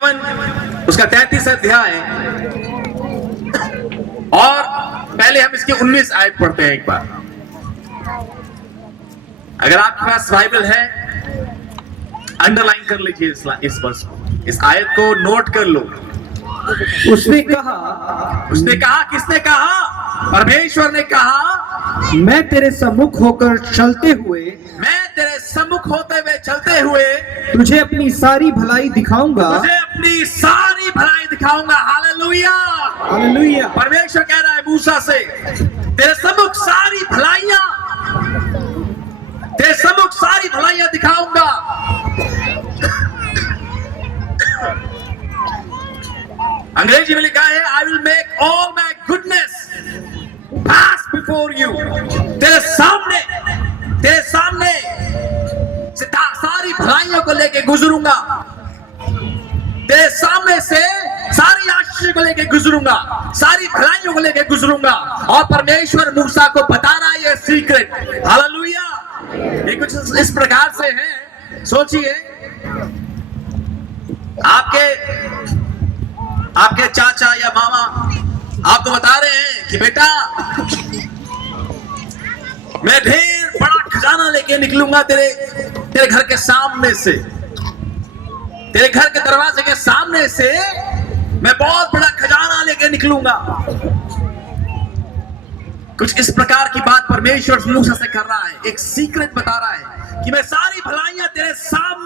उसका 33 अध्याय और पहले हम इसकी 19 आयत पढ़ते हैं एक बार। अगर आपके पास बाइबल है अंडरलाइन कर लीजिए इस वर्ष को, इस आयत को नोट कर लो। उसने कहा, किसने कहा? परमेश्वर ने कहा, मैं तेरे सम्मुख होकर चलते हुए, मैं तेरे सम्मुख होते हुए चलते हुए तुझे अपनी सारी भलाई दिखाऊंगा। तुझे अपनी सारी भलाई दिखाऊंगा। Hallelujah, hallelujah. परमेश्वर कह रहा है मूसा से, तेरे सम्मुख सारी भलाइयां, तेरे सम्मुख सारी भलाइयां दिखाऊंगा। अंग्रेजी में लिखा है, I will make all my goodness pass before you. तेरे सामने से सारी भलाइयों को लेके गुजरूंगा, तेरे सामने से सारी आशीष को लेके गुजरूंगा, सारी भलाइयों को लेके गुजरूंगा। और परमेश्वर मूसा को बता रहा है ये सीक्रेट। हालेलुया। ये कुछ इस प्रकार से है, सोचिए, आपके चाचा या मामा आपको बता रहे हैं कि बेटा मैं ढेर बड़ा खजाना लेके निकलूंगा तेरे घर के सामने से, तेरे घर के दरवाजे के सामने से मैं बहुत बड़ा खजाना लेके निकलूंगा। कुछ इस प्रकार की बात परमेश्वर मूसा से कर रहा है, एक सीक्रेट बता रहा है कि मैं सारी भलाइयां तेरे सामने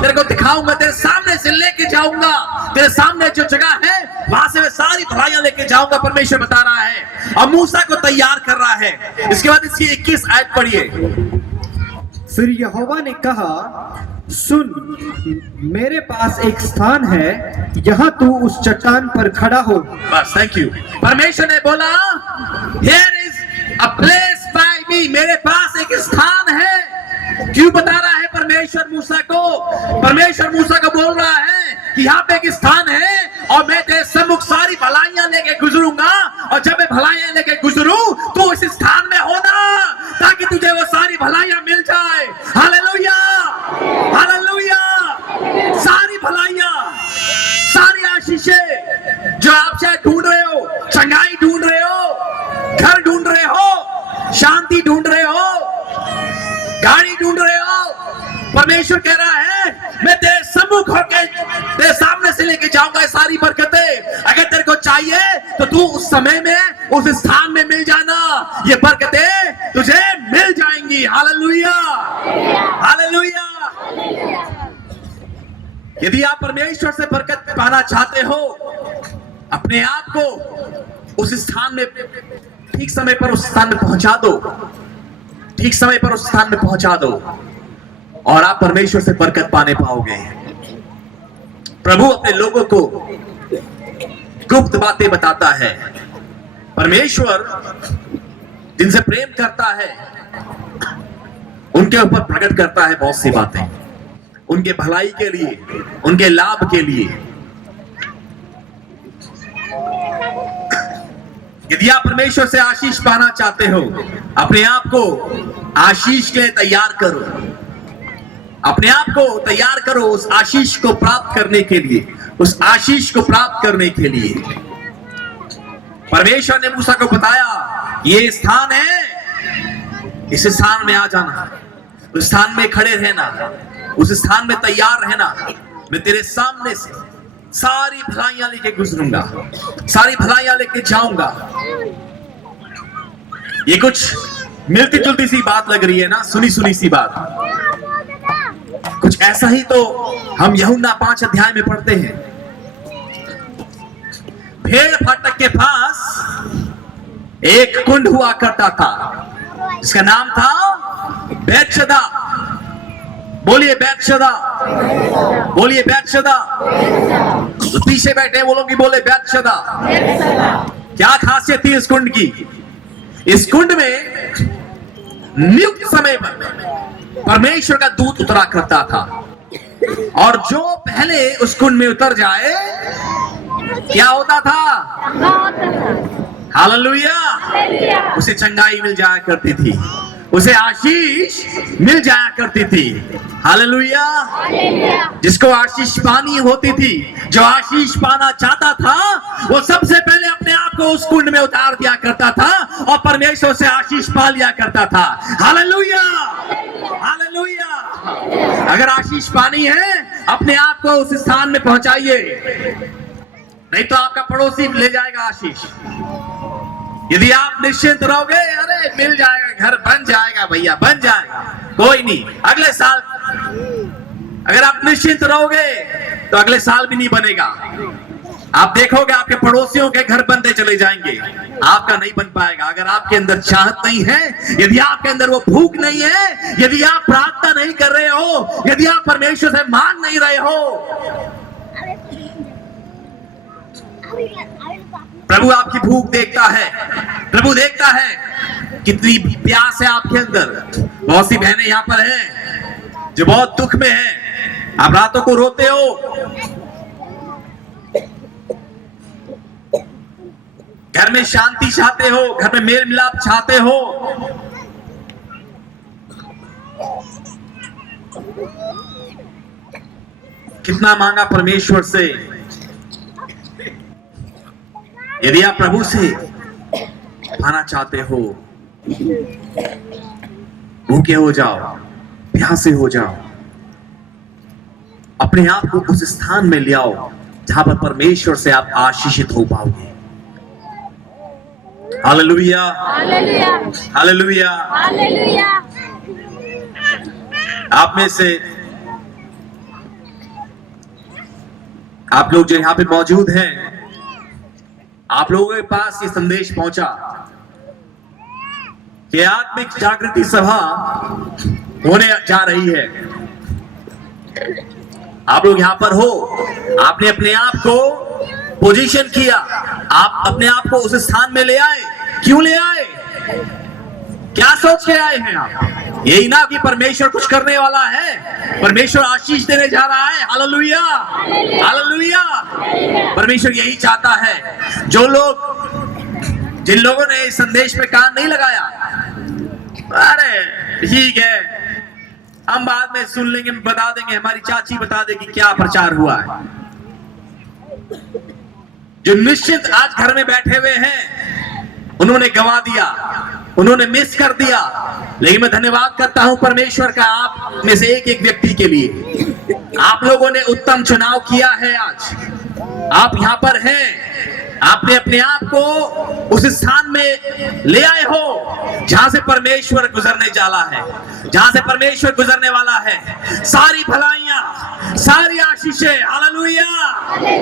तेरे को दिखाऊंगा, तेरे सामने से लेके जाऊंगा, तेरे सामने जो जगह है वहां से मैं सारी भलाइयां लेके जाऊंगा। परमेश्वर बता रहा है और मूसा को तैयार कर रहा है। इसके बाद इसकी 21 आयत पढ़िए। फिर यहोवा ने कहा, सुन, मेरे पास एक स्थान है, यहाँ तू उस चट्टान पर खड़ा हो। बस, थैंक यू। परमेश्वर ने बोला, here is a place by me, मेरे पास एक स्थान है। क्यों बता रहा है परमेश्वर मूसा को? परमेश्वर मूसा को बोल रहा है कि यहाँ पे एक स्थान है और मैं तेरे सम्मुख सारी भलाइयां लेके गुजरूंगा, और जब मैं भलाइयां लेके गुजरूं तो इस स्थान में होना, ताकि तुझे वो सारी भलाइयां मिल जाए। Hallelujah, hallelujah. सारी भलाइयां, सारी आशीषें जो आप चाहे ढूंढ रहे हो, चंगाई ढूंढ रहे हो, घर ढूंढ रहे हो, शांति ढूंढ रहे हो, गाड़ी ढूंढ रहे हो, परमेश्वर कह रहा है मैं तेरे सम्मुख होकर तेरे सामने से लेके जाऊंगा सारी बरकतें। अगर तेरे को चाहिए तो तू उस समय में उस स्थान में मिल जाना, ये बरकतें तुझे मिल जाएंगी। Hallelujah, hallelujah. यदि आप परमेश्वर से बरकत पाना चाहते हो, अपने आप को उस स्थान में ठीक समय पर उस स्थान में पहुंचा दो, ठीक समय पर उस स्थान में पहुंचा दो, और आप परमेश्वर से बरकत पाने पाओगे। प्रभु अपने लोगों को गुप्त बातें बताता है। परमेश्वर जिनसे प्रेम करता है उनके ऊपर प्रकट करता है बहुत सी बातें, उनके भलाई के लिए, उनके लाभ के लिए। यदि आप परमेश्वर से आशीष पाना चाहते हो, अपने आप को आशीष के लिए तैयार करो, अपने आप को तैयार करो उस आशीष को प्राप्त करने के लिए, उस आशीष को प्राप्त करने के लिए। परमेश्वर ने मूसा को बताया, ये स्थान है, इस स्थान में आ जाना, उस स्थान में खड़े रहना, उस स्थान में तैयार रहना। मैं तेरे सामने से सारी भलाइयां लेके गुजरूंगा, सारी भलाइयां लेके जाऊंगा। ये कुछ मिलती जुलती सी बात लग रही है ना, सुनी सुनी सी बात। कुछ ऐसा ही तो हम यूहन्ना 5 अध्याय में पढ़ते हैं। भेड़ फाटक के पास एक कुंड हुआ करता था, जिसका नाम था बैतशदा। बोलिए बैतशदा, बोलिए बैतशदा। तो पीछे बैठे वो लोग भी बोले बैतशदा। क्या खासियत थी इस कुंड की? इस कुंड में नियुक्त समय पर परमेश्वर का दूत उतरा करता था, और जो पहले उस कुंड में उतर जाए क्या होता था? हालेलुया, उसे चंगाई मिल जाया करती थी, उसे आशीष मिल जाया करती थी। हालेलुया। जिसको आशीष पानी होती थी, जो आशीष पाना चाहता था, वो सबसे पहले अपने आप को उस कुंड में उतार दिया करता था और परमेश्वर से आशीष पा लिया करता था। Hallelujah, hallelujah. अगर आशीष पानी है, अपने आप को उस स्थान में पहुंचाइए, नहीं तो आपका पड़ोसी ले जाएगा आशीष। यदि आप निश्चिंत रहोगे, अरे मिल जाएगा, घर बन जाएगा भैया, बन जाएगा, कोई नहीं, अगले साल। अगर आप निश्चिंत रहोगे तो अगले साल भी नहीं बनेगा। आप देखोगे आपके पड़ोसियों के घर बनते चले जाएंगे, आपका नहीं बन पाएगा। अगर आपके अंदर चाहत नहीं है, यदि आपके अंदर वो भूख नहीं है, यदि आप प्रार्थना नहीं कर रहे हो, यदि आप परमेश्वर से मांग नहीं रहे हो, प्रभु आपकी भूख देखता है। प्रभु देखता है कितनी प्यास है आपके अंदर। बहुत सी बहनें यहाँ पर हैं जो बहुत दुख में हैं। आप रातों को रोते हो, घर में शांति चाहते हो, घर में मेल मिलाप चाहते हो। कितना मांगा परमेश्वर से। यदि आप प्रभु से पाना चाहते हो, भूखे हो जाओ, प्यासे हो जाओ, अपने आप को उस स्थान में ले आओ जहां पर परमेश्वर से आप आशीषित हो पाओगे। Hallelujah, hallelujah, hallelujah, hallelujah. आप में से आप लोग जो यहां पे मौजूद हैं, आप लोगों के पास ये संदेश पहुंचा कि आत्मिक जागृति सभा होने जा रही है। आप लोग यहां पर हो, आपने अपने आप को पोजीशन किया, आप अपने आप को उस स्थान में ले आए। क्यों ले आए? क्या सोच के आए हैं आप? यही ना कि परमेश्वर कुछ करने वाला है, परमेश्वर आशीष देने जा रहा है। Hallelujah, hallelujah. परमेश्वर यही चाहता है। जो लोग, जिन लोगों ने इस संदेश पे कान नहीं लगाया, अरे ठीक है, हम बाद में सुन लेंगे, बता देंगे, हमारी चाची बता देगी क्या प्रचार हुआ है। जो निश्चित आज घर में बैठे हुए हैं, उन्होंने गवा दिया, उन्होंने मिस कर दिया। लेकिन मैं धन्यवाद करता हूं परमेश्वर का आप में से एक एक व्यक्ति के लिए। आप लोगों ने उत्तम चुनाव किया है। आज आप यहां पर हैं, आपने अपने आप को उस स्थान में ले आए हो जहां से परमेश्वर गुजरने वाला है, जहां से परमेश्वर गुजरने वाला है। सारी भलाइयां, सारी आशीषें, हालेलुया,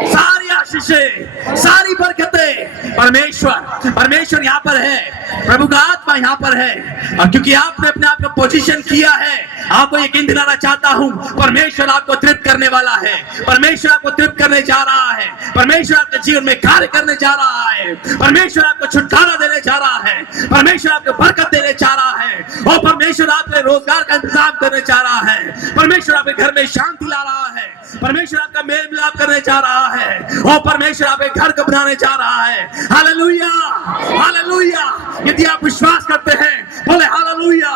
सारी आशीषें, सारी बरकतें परमेश्वर यहां पर है, प्रभु का आत्मा यहां पर है। और क्योंकि आपने अपने आप को पोजीशन किया है, आपको यकीन दिलाना चाहता हूं, परमेश्वर आपको तृप्त करने वाला है। परमेश्वर आपको तृप्त करने जा रहा है। परमेश्वर आपके जीवन में कार्य करने जा रहा है। परमेश्वर आपको छुटकारा देने जा रहा है। परमेश्वर आपको बरकत देने जा रहा है। और परमेश्वर आपके रोजगार का इंतजाम करने जा रहा है। परमेश्वर आपके घर में शांति ला रहा है। परमेश्वर आपका मेल मिलाप करने जा रहा है। और परमेश्वर आपके घर को बनाने जा रहा है। Hallelujah, hallelujah. यदि आप विश्वास करते हैं, बोले हालेलुया,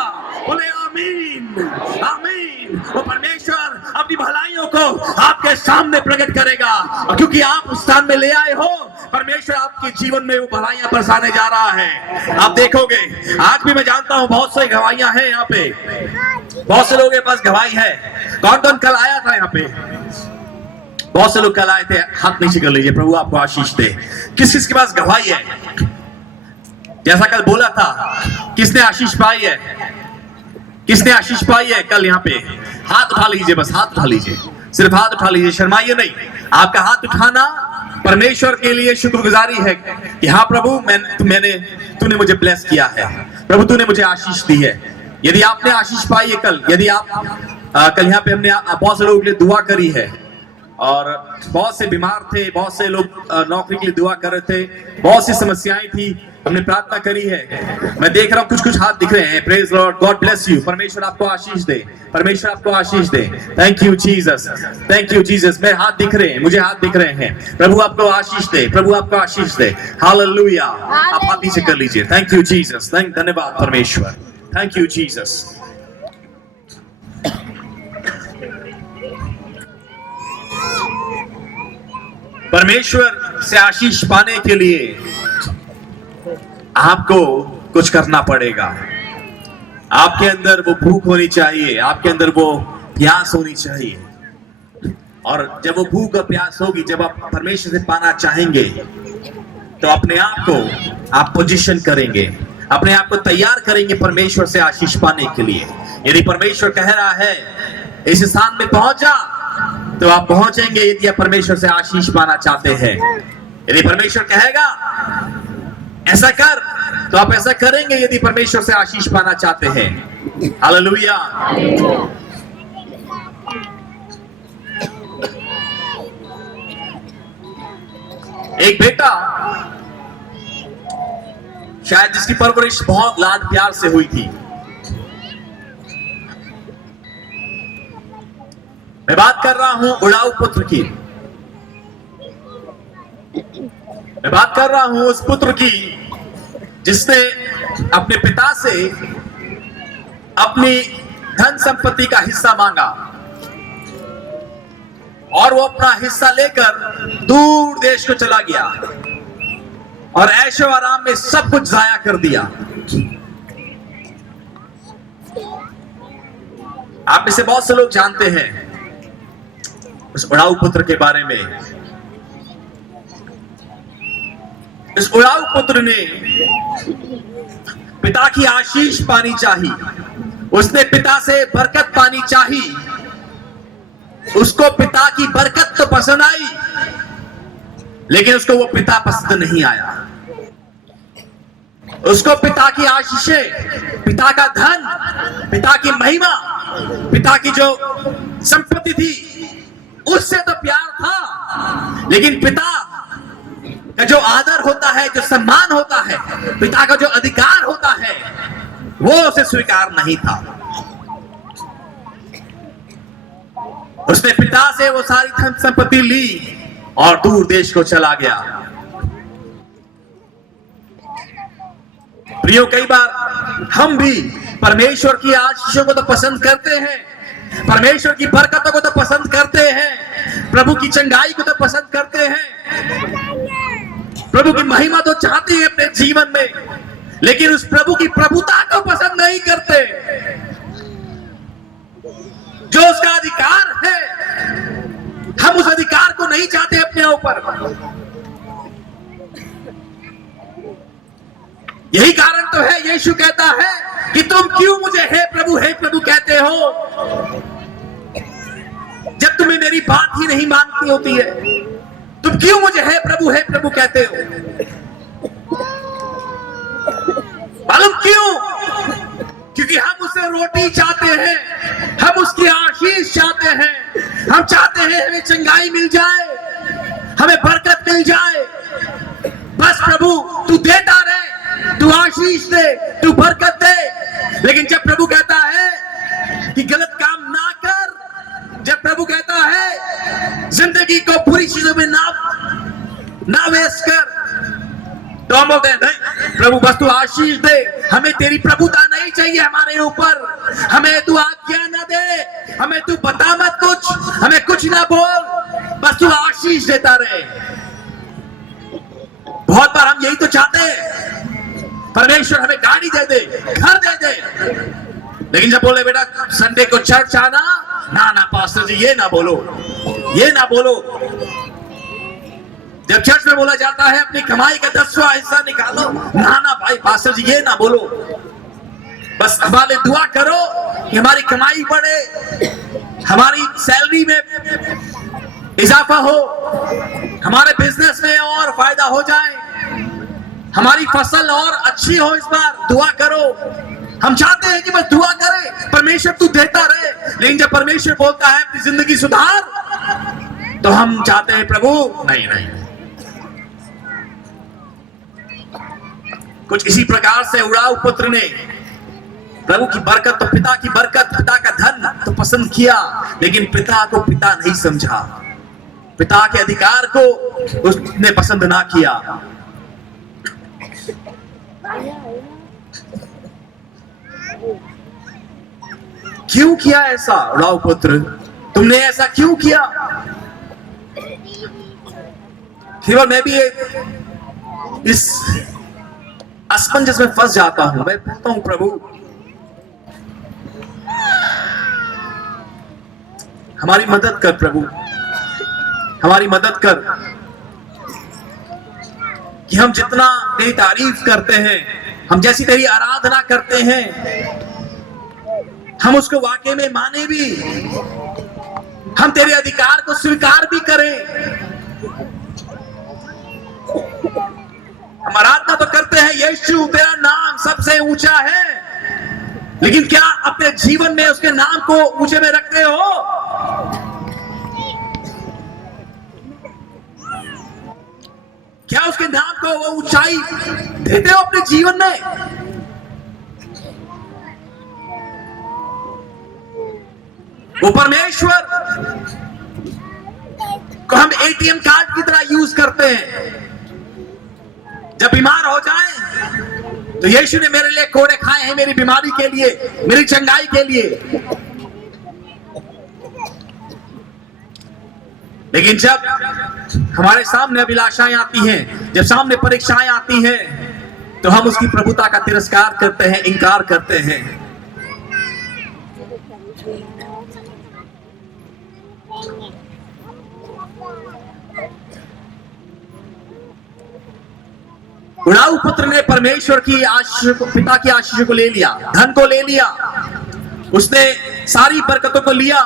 बोले आमीन, आमीन। वो परमेश्वर अपनी भलाइयों को आपके सामने प्रकट करेगा। और क्योंकि आप उस स्थान में ले आए हो, परमेश्वर आपके जीवन में वो भलाइयां बरसाने जा रहा है। आप देखोगे, आज भी मैं जानता हूं बहुत सारी गवाहियां हैं यहाँ पे, बहुत से लोगों के पास गवाही है। कौन कौन कल आया था यहाँ पे? बहुत से लोग कल आए थे, हाथ नीचे कर लीजिए, प्रभु आपको आशीष दे। किस किस के पास गवाही है? जैसा कल बोला था, किसने आशीष पाई है? किसने आशीष पाई है कल यहाँ पे? हाथ उठा लीजिए, बस हाथ उठा लीजिए, सिर्फ हाथ उठा लीजिए, शर्माइए नहीं। आपका हाथ उठाना परमेश्वर के लिए शुक्रगुजारी है कि हाँ प्रभु, तूने मुझे ब्लेस किया है, प्रभु तूने मुझे आशीष दी है। यदि आपने आशीष पाई है कल, यदि आप कल यहाँ पे हमने बहुत से लोगों के लिए दुआ करी है, और बहुत से बीमार थे, बहुत से लोग नौकरी के लिए दुआ कर रहे थे, बहुत सी समस्याएं थी, हमने प्रार्थना करी है। मैं देख रहा हूँ कुछ कुछ हाथ दिख रहे हैं। Praise Lord, God bless you. परमेश्वर आपको आशीष दे, परमेश्वर आपको आशीष दे। Thank you Jesus, thank you Jesus. मेरे हाथ दिख रहे हैं, मुझे हाथ दिख रहे हैं। प्रभु आपको आशीष दे, प्रभु आपको आशीष दे। हालेलुया। आप हाथ नीचे कर लीजिए। थैंक यू जीसस, धन्यवाद परमेश्वर, थैंक यू जीसस। परमेश्वर से आशीष पाने के लिए आपको कुछ करना पड़ेगा। आपके अंदर वो भूख होनी चाहिए, आपके अंदर वो प्यास होनी चाहिए। और जब वो भूख और प्यास होगी, जब आप परमेश्वर से पाना चाहेंगे, तो अपने आप को आप पोजीशन करेंगे, अपने आप को तैयार करेंगे परमेश्वर से आशीष पाने के लिए। यदि परमेश्वर कह रहा है इस स्थान में पहुंच जा, तो आप पहुंचेंगे। यदि आप परमेश्वर से आशीष पाना चाहते हैं, यदि परमेश्वर कहेगा ऐसा कर, तो आप ऐसा करेंगे। यदि परमेश्वर से आशीष पाना चाहते हैं, हालेलुया। एक बेटा शायद जिसकी परवरिश बहुत लाड प्यार से हुई थी। मैं बात कर रहा हूं उड़ाऊ पुत्र की। मैं बात कर रहा हूं उस पुत्र की जिसने अपने पिता से अपनी धन संपत्ति का हिस्सा मांगा और वो अपना हिस्सा लेकर दूर देश को चला गया और ऐशो आराम में सब कुछ जाया कर दिया। आप में से बहुत से लोग जानते हैं उस उड़ाऊ पुत्र के बारे में। इस उड़ाऊ पुत्र ने पिता की आशीष पानी चाहिए, उसने पिता से बरकत पानी चाहिए। उसको पिता की बरकत तो पसंद आई, लेकिन उसको वो पिता पसंद नहीं आया। उसको पिता की आशीषें, पिता का धन, पिता की महिमा, पिता की जो संपत्ति थी, उससे तो प्यार था, लेकिन पिता का जो आदर होता है, जो सम्मान होता है, पिता का जो अधिकार होता है, वो उसे स्वीकार नहीं था। उसने पिता से वो सारी धन संपत्ति ली और दूर देश को चला गया। प्रियो, कई बार हम भी परमेश्वर की आशीषों को तो पसंद करते हैं, परमेश्वर की बरकतों को तो पसंद करते हैं, प्रभु की चंगाई को तो पसंद करते हैं, प्रभु की महिमा तो चाहते हैं अपने जीवन में, लेकिन उस प्रभु की प्रभुता को पसंद नहीं करते। जो उसका अधिकार है, हम उस अधिकार को नहीं चाहते अपने ऊपर। यही कारण तो है यीशु कहता है कि तुम क्यों मुझे हे प्रभु कहते हो, जब तुम्हें मेरी बात ही नहीं मानती होती है। तुम क्यों मुझे हे प्रभु कहते हो? मालूम क्यों? क्योंकि हम उससे रोटी चाहते हैं, हम उसकी आशीष चाहते हैं, हम चाहते हैं हमें चंगाई मिल जाए, हमें बरकत मिल जाए। बस प्रभु तू देता रहे, तू आशीष दे, तू बरकत दे। लेकिन जब प्रभु कहता है कि गलत काम ना कर, जब प्रभु कहता है जिंदगी को बुरी चीजों में ना वेस्ट कर, तो हम बोलते हैं नहीं प्रभु बस तू आशीष दे, हमें तेरी प्रभुता नहीं चाहिए हमारे ऊपर, हमें तू आज्ञा ना दे, हमें तू बता मत कुछ, हमें कुछ ना बोल, बस तू आशीष देता रहे। बहुत बार हम यही तो चाहते हैं, परमेश्वर हमें गाड़ी दे दे, घर दे दे, लेकिन जब बोले बेटा संडे को चर्च आना, ना पास्टर जी ये ना बोलो, ये ना बोलो। जब चर्च में बोला जाता है अपनी कमाई का 10वां हिस्सा निकालो, ना भाई पास्टर जी ये ना बोलो। बस हमारे दुआ करो कि हमारी कमाई बढ़े, हमारी सैलरी में इजाफा हो, हमारे बिजनेस में और फायदा हो जाए, हमारी फसल और अच्छी हो। इस बार दुआ करो। हम चाहते हैं कि बस दुआ करें, परमेश्वर तू देता रहे। लेकिन जब परमेश्वर बोलता है अपनी जिंदगी सुधार, तो हम चाहते हैं प्रभु नहीं। कुछ इसी प्रकार से उड़ाऊ पुत्र ने प्रभु की बरकत, तो पिता की बरकत, पिता का धन तो पसंद किया, लेकिन पिता को पिता नहीं समझा, पिता के अधिकार को उसने पसंद ना किया। क्यों किया ऐसा उड़ाऊ पुत्र? तुमने ऐसा क्यों किया? केवल मैं भी इस असमंजस में फंस जाता हूं। मैं कहता हूं प्रभु हमारी मदद कर, प्रभु हमारी मदद कर कि हम जितना तेरी तारीफ करते हैं, हम जैसी तेरी आराधना करते हैं, हम उसको वाकई में माने भी, हम तेरे अधिकार को स्वीकार भी करें। हम आराधना तो करते हैं, यीशु तेरा नाम सबसे ऊंचा है, लेकिन क्या अपने जीवन में उसके नाम को ऊंचे में रखते हो? क्या उसके नाम को वो ऊंचाई देते हो अपने जीवन में? वो परमेश्वर को हम एटीएम कार्ड की तरह यूज करते हैं। जब बीमार हो जाए तो यीशु ने मेरे लिए कोड़े खाए हैं, मेरी बीमारी के लिए, मेरी चंगाई के लिए। लेकिन जब हमारे सामने अभिलाषाएं आती हैं, जब सामने परीक्षाएं आती हैं, तो हम उसकी प्रभुता का तिरस्कार करते हैं, इनकार करते हैं। उड़ाऊ पुत्र ने परमेश्वर की आशीष को, पिता की आशीष को ले लिया, धन को ले लिया, उसने सारी बरकतों को लिया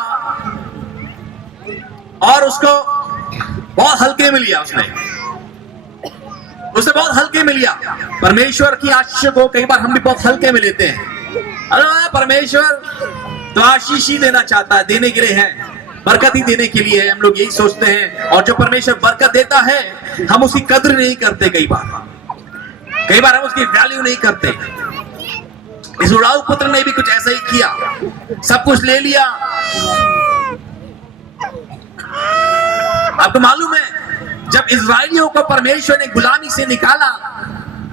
और उसको बहुत हल्के में लिया। उसने बहुत हल्के में लिया। परमेश्वर की आशीष को कई बार हम भी बहुत हल्के में लेते हैं। अरे परमेश्वर तो आशीष ही देना चाहता है, देने के लिए है, बरकत ही देने के लिए है, हम लोग यही सोचते हैं। और जो परमेश्वर बरकत देता है हम उसकी कद्र नहीं करते। कई बार हम उसकी वैल्यू नहीं करते। इस उड़ाऊ पुत्र ने भी कुछ ऐसा ही किया, सब कुछ ले लिया। आपको मालूम है जब इस्राएलियों को परमेश्वर ने गुलामी से निकाला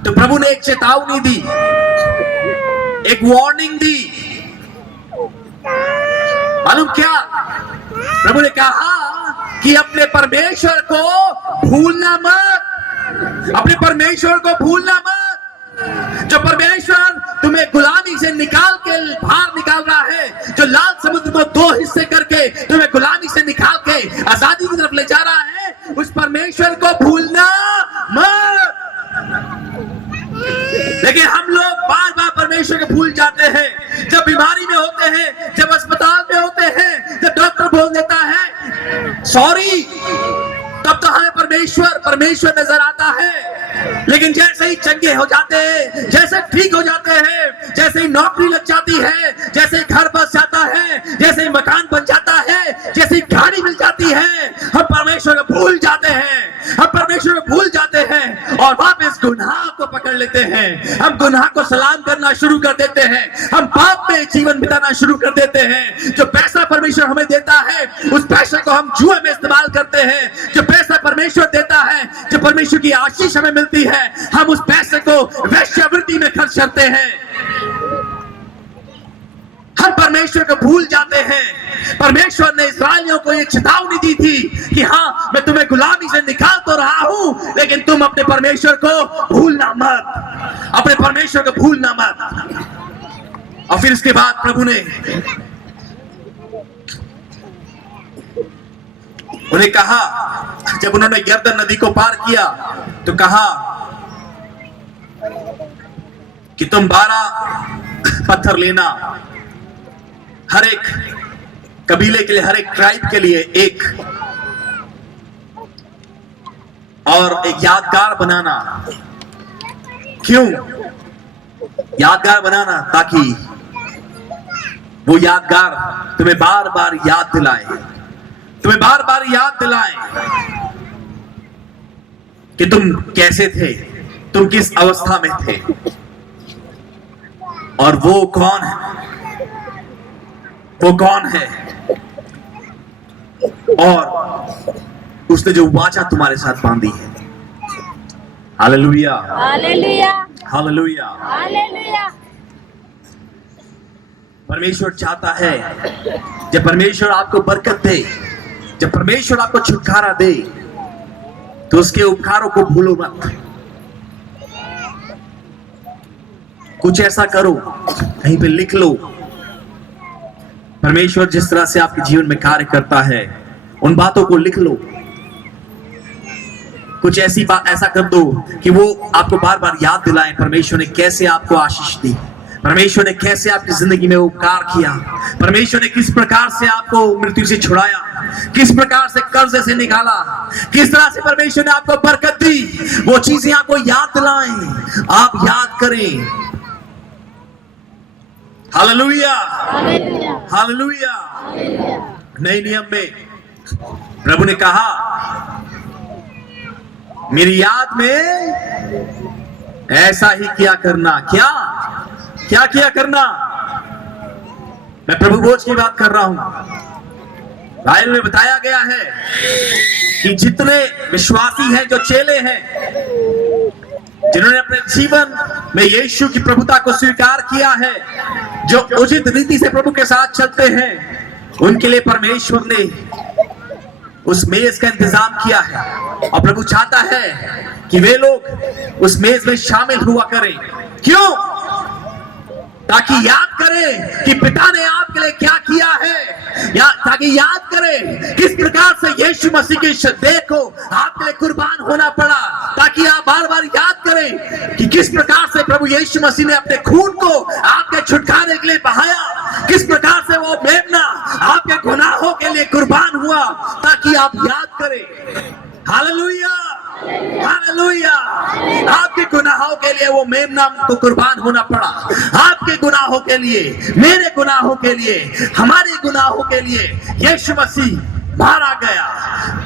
तो प्रभु ने एक चेतावनी दी, एक वार्निंग दी। मालूम क्या? प्रभु ने कहा कि अपने परमेश्वर को भूलना मत, अपने परमेश्वर को भूलना मत। जो परमेश्वर तुम्हें गुलामी से निकाल के बाहर निकाल रहा है, जो लाल समुद्र को दो हिस्से करके तुम्हें गुलामी से निकाल के आजादी की तरफ ले जा रहा है, उस परमेश्वर को भूलना मत। लेकिन हम लोग बार बार परमेश्वर को भूल जाते हैं। जब बीमारी में होते हैं, जब अस्पताल में होते हैं, जब डॉक्टर बोल देता है सॉरी, तब तो हमें परमेश्वर नजर आता है। लेकिन जैसे ही चंगे हो जाते हैं, जैसे ठीक हो जाते हैं, जैसे ही नौकरी लग जाती है, जैसे ही घर बस जाता है, जैसे ही मकान बन जाता है, जैसे ही गाड़ी मिल जाती है, हम परमेश्वर को भूल जाते हैं। हम परमेश्वर को भूल जाते हैं और वापस गुनाह को पकड़ लेते हैं। हम गुनाह को सलाम करना शुरू कर देते हैं। हम पाप में जीवन बिताना शुरू कर देते हैं। जो पैसा परमेश्वर हमें देता है, उस पैसे को हम जुए में इस्तेमाल करते हैं। जो पैसा परमेश्वर देता है, जो परमेश्वर की आशीष हमें मिलती है, हम उस पैसे को वेश्यावृत्ति में खर्च करते हैं। हम परमेश्वर को भूल जाते हैं। परमेश्वर ने इस्राएलियों को यह चेतावनी दी थी कि हाँ, मैं तुम्हें गुलामी से निकाल तो रहा हूं, लेकिन तुम अपने परमेश्वर को भूलना मत, अपने परमेश्वर को भूलना मत। और फिर इसके बाद प्रभु ने उन्हें कहा, जब उन्होंने यरदन नदी को पार किया तो कहा कि तुम 12 पत्थर लेना, हर एक कबीले के लिए, हर एक ट्राइब के लिए एक, और एक यादगार बनाना। क्यों यादगार बनाना? ताकि वो यादगार तुम्हें बार बार याद दिलाए, तुम्हें बार बार याद दिलाए कि तुम कैसे थे, तुम किस अवस्था में थे, और वो कौन है, वो कौन है, और उसने जो वाचा तुम्हारे साथ बांधी है। Hallelujah, hallelujah, hallelujah. हालेलुया। परमेश्वर चाहता है जब परमेश्वर आपको बरकत दे, जब परमेश्वर आपको छुटकारा दे, तो उसके उपकारों को भूलो मत। कुछ ऐसा करो, कहीं पे लिख लो, परमेश्वर जिस तरह से आपके जीवन में कार्य करता है उन बातों को लिख लो। कुछ ऐसी बात ऐसा कर दो कि वो आपको बार बार याद दिलाएं परमेश्वर ने कैसे आपको आशीष दी, परमेश्वर ने कैसे आपकी जिंदगी में उपकार किया, परमेश्वर ने किस प्रकार से आपको मृत्यु से छुड़ाया, किस प्रकार से कर्ज से निकाला, किस तरह से परमेश्वर ने आपको बरकत दी। वो चीजें आपको याद दिलाएं, आप याद करें। Hallelujah, hallelujah. नए नियम में प्रभु ने कहा, मेरी याद में ऐसा ही किया करना। क्या क्या किया करना? मैं प्रभु भोज की बात कर रहा हूं। बाइबल में बताया गया है कि जितने विश्वासी हैं, जो चेले हैं, जिन्होंने अपने जीवन में यीशु की प्रभुता को स्वीकार किया है, जो उचित रीति से प्रभु के साथ चलते हैं, उनके लिए परमेश्वर ने उस मेज का इंतजाम किया है। और प्रभु चाहता है कि वे लोग उस मेज में शामिल हुआ करें। क्यों? ताकि याद करें कि पिता ने आपके लिए क्या किया है, ताकि याद करें किस प्रकार से यीशु मसीह की देह को आपके लिए कुर्बान होना पड़ा, ताकि आप बार बार याद करें कि किस प्रकार से प्रभु यीशु मसीह ने अपने खून को आपके छुटकारे के लिए बहाया, किस प्रकार से वो मेमना आपके गुनाहों के लिए कुर्बान हुआ, ताकि आप याद करें। Hallelujah, hallelujah. आपके गुनाहों के लिए वो मेमना को कुर्बान होना पड़ा, आपके गुनाहों के लिए, मेरे गुनाहों के लिए, हमारे गुनाहों के लिए यीशु मसीह मारा गया,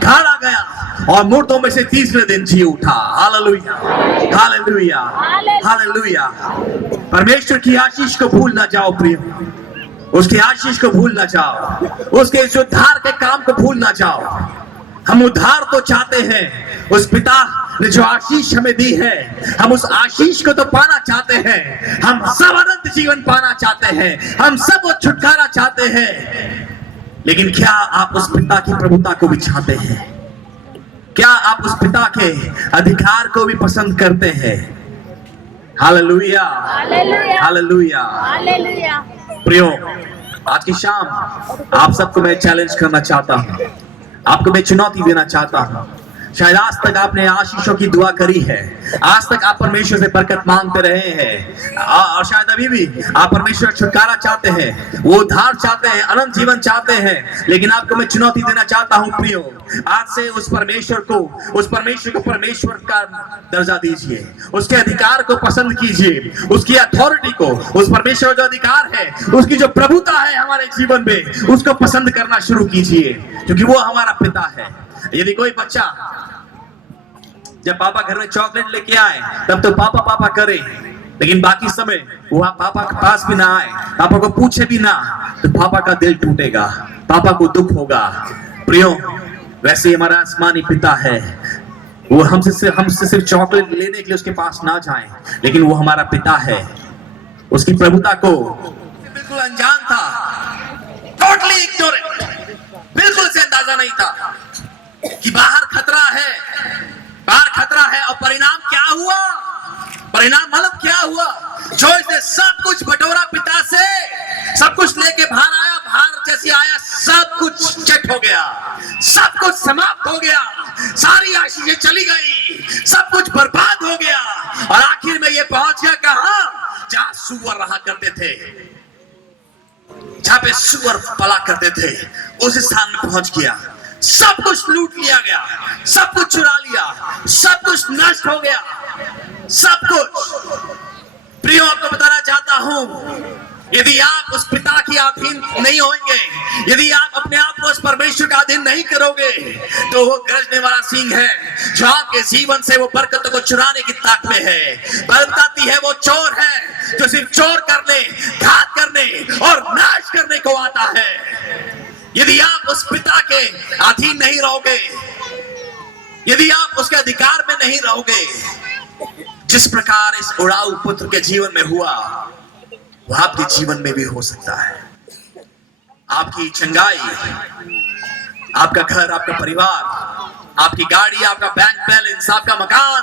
गाड़ा गया और मुर्दों में से तीसरे दिन जी उठा। Hallelujah, hallelujah, hallelujah. परमेश्वर की आशीष को भूल ना जाओ प्रियो, उसकी आशीष को भूल ना जाओ, उसके इस उद्धार के काम को भूल ना जाओ। हम उद्धार तो चाहते हैं, उस पिता ने जो आशीष हमें दी है, हम उस आशीष को तो पाना चाहते हैं। हम सब अनंत जीवन पाना चाहते हैं, हम सब वो छुटकारा चाहते हैं। लेकिन क्या आप उस पिता की प्रभुता को भी चाहते हैं? क्या आप उस पिता के अधिकार को भी पसंद करते हैं? Hallelujah, hallelujah, hallelujah. प्रियो, आज की शाम आप सबको मैं चैलेंज करना चाहता हूं, आपको मैं चुनौती देना चाहता हूं। शायद आज तक आपने आशीषों की दुआ करी है, आज तक आप परमेश्वर से बरकत मांगते रहे हैं, और शायद अभी भी आप परमेश्वर छुटकारा चाहते हैं, वो उद्धार चाहते हैं, अनंत जीवन चाहते हैं। लेकिन आपको मैं चुनौती देना चाहता हूं प्रियो, आज से उस परमेश्वर को परमेश्वर का दर्जा दीजिए, उसके अधिकार को पसंद कीजिए, उसकी अथॉरिटी को, उस परमेश्वर जो अधिकार है, उसकी जो प्रभुता है हमारे जीवन में, उसको पसंद करना शुरू कीजिए, क्योंकि वो हमारा पिता है। यदि कोई बच्चा जब पापा घर में चॉकलेट लेके आए तब तो पापा पापा करे, लेकिन बाकी समय वो पापा के पास भी ना आए, पापा को पूछे भी ना, तो पापा का दिल टूटेगा, पापा को दुख होगा। प्रियो, वैसे ही हमारा आसमानी पिता है, वो हमसे सिर्फ चॉकलेट लेने के लिए उसके पास ना जाए, लेकिन वो हमारा पिता है। उसकी प्रभुता को बिल्कुल अनजान था, टोटली इग्नोरेंट, बिल्कुल से अंदाजा नहीं था कि बाहर खतरा है, बाहर खतरा है। और परिणाम क्या हुआ? परिणाम मतलब क्या हुआ? जो इसने सब कुछ बटोरा पिता से, सब कुछ लेके बाहर आया, बाहर जैसे आया सब कुछ चट हो गया, सब कुछ समाप्त हो गया, सारी आशीषें चली गई, सब कुछ बर्बाद हो गया। और आखिर में ये पहुंच गया कहां? जहां सुअर रहा करते थे, जहां पे सुअर पला करते थे, उस स्थान में पहुंच गया। सब कुछ लूट लिया गया, सब कुछ चुरा लिया, सब कुछ नष्ट हो गया, सब कुछ। प्रियो, आपको बताना चाहता हूं, यदि आप उस पिता की अधीन नहीं होंगे, यदि आप अपने आप को उस परमेश्वर का अधीन नहीं करोगे, तो वो गरजने वाला सिंह है जो आपके जीवन से वो बरकतों को चुराने की ताक में है। बाइबल बताती है वो चोर है जो सिर्फ चोर करने, घात करने और नाश करने को आता है। यदि आप उस पिता के अधीन नहीं रहोगे, यदि आप उसके अधिकार में नहीं रहोगे, जिस प्रकार इस उड़ाऊ पुत्र के जीवन में हुआ, वो आपके जीवन में भी हो सकता है। आपकी चंगाई, आपका घर, आपका परिवार, आपकी गाड़ी, आपका बैंक बैलेंस, आपका मकान,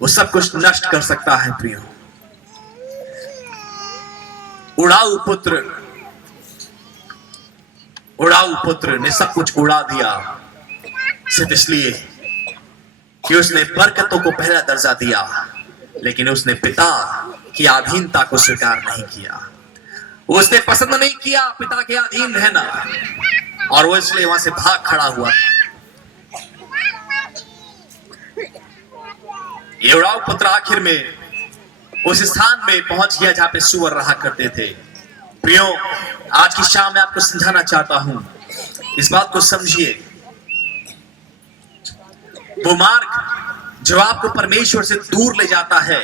वो सब कुछ नष्ट कर सकता है प्रियो। उड़ाऊ पुत्र ने सब कुछ उड़ा दिया सिर्फ इसलिए कि उसने बरकतों को पहला दर्जा दिया, लेकिन उसने पिता की अधीनता को स्वीकार नहीं किया। उसने पसंद नहीं किया पिता के अधीन रहना, और वो इसलिए वहां से भाग खड़ा हुआ। ये उड़ाऊ पुत्र आखिर में उस स्थान में पहुंच गया जहां पे सुअर रहा करते थे। प्रियो, आज की शाम में आपको समझाना चाहता हूं, इस बात को समझिए। वो मार्ग जो आपको परमेश्वर से दूर ले जाता है,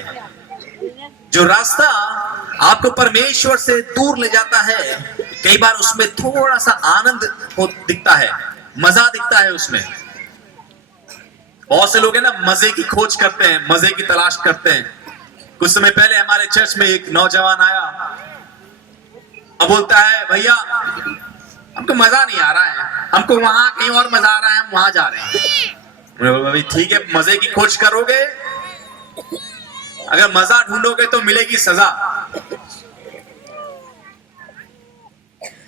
जो रास्ता आपको परमेश्वर से दूर ले जाता है, कई बार उसमें थोड़ा सा आनंद दिखता है, मजा दिखता है उसमें। बहुत से लोग हैं ना, मजे की खोज करते हैं, मजे की तलाश करते हैं। कुछ समय पहले हमारे चर्च में एक नौजवान आया, अब बोलता है भैया हमको मजा नहीं आ रहा है, हमको वहां कहीं और मजा आ रहा है, हम वहां जा रहे हैं। भाई ठीक है, मजे की खोज करोगे, अगर मजा ढूंढोगे तो मिलेगी सजा।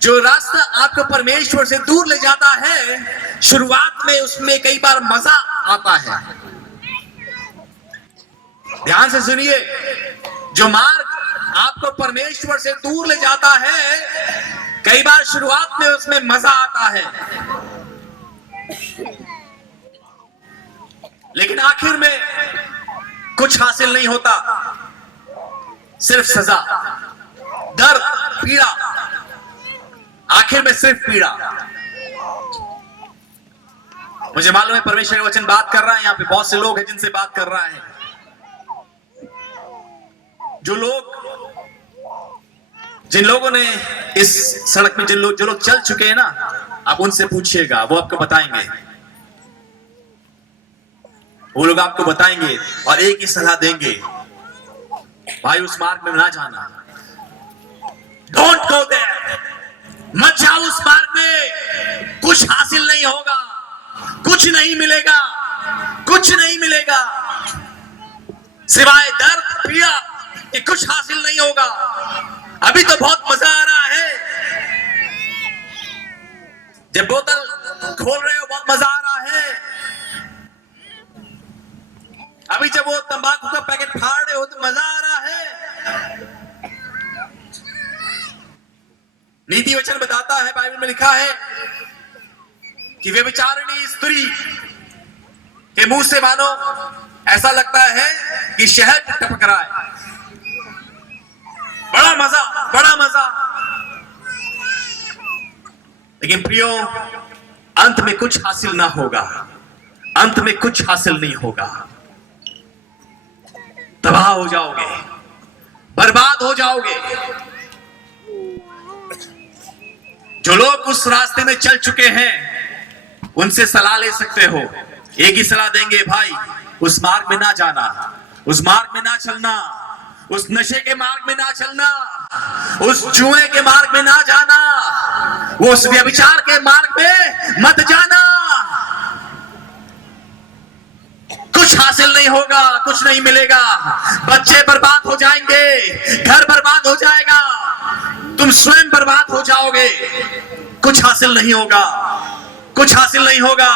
जो रास्ता आपको परमेश्वर से दूर ले जाता है, शुरुआत में उसमें कई बार मजा आता है। ध्यान से सुनिए, जो मार्ग आपको परमेश्वर से दूर ले जाता है, कई बार शुरुआत में उसमें मजा आता है, लेकिन आखिर में कुछ हासिल नहीं होता, सिर्फ सजा, दर्द, पीड़ा, आखिर में सिर्फ पीड़ा। मुझे मालूम है परमेश्वर का वचन बात कर रहा है, यहाँ पे बहुत से लोग हैं जिनसे बात कर रहा है। जिन लोगों ने इस सड़क में जो लोग चल चुके हैं ना, आप उनसे पूछिएगा, वो आपको बताएंगे। वो लोग आपको बताएंगे और एक ही सलाह देंगे, भाई उस मार्ग में ना जाना, डोंट गो देयर, मत जाओ उस मार्ग में, कुछ हासिल नहीं होगा, कुछ नहीं मिलेगा, कुछ नहीं मिलेगा, सिवाय दर्द, पीड़ा कि कुछ हासिल नहीं होगा। अभी तो बहुत मजा आ रहा है, जब बोतल खोल रहे हो बहुत मजा आ रहा है, अभी जब वो तंबाकू का पैकेट फाड़ रहे हो तो मजा आ रहा है। नीति वचन बताता है, बाइबल में लिखा है कि व्यभिचारिणी स्त्री के मुंह से मानो ऐसा लगता है कि शहद टपक रहा है। बड़ा मजा, बड़ा मजा, लेकिन प्रियो अंत में कुछ हासिल ना होगा, अंत में कुछ हासिल नहीं होगा, तबाह हो जाओगे, बर्बाद हो जाओगे। जो लोग उस रास्ते में चल चुके हैं उनसे सलाह ले सकते हो, एक ही सलाह देंगे, भाई उस मार्ग में ना जाना, उस मार्ग में ना चलना, उस नशे के मार्ग में ना चलना, उस जुए के मार्ग में ना जाना, वो उस व्यभिचार के मार्ग में मत जाना। कुछ हासिल नहीं होगा, कुछ नहीं मिलेगा, बच्चे बर्बाद हो जाएंगे, घर बर्बाद हो जाएगा, तुम स्वयं बर्बाद हो जाओगे, कुछ हासिल नहीं होगा, कुछ हासिल नहीं होगा।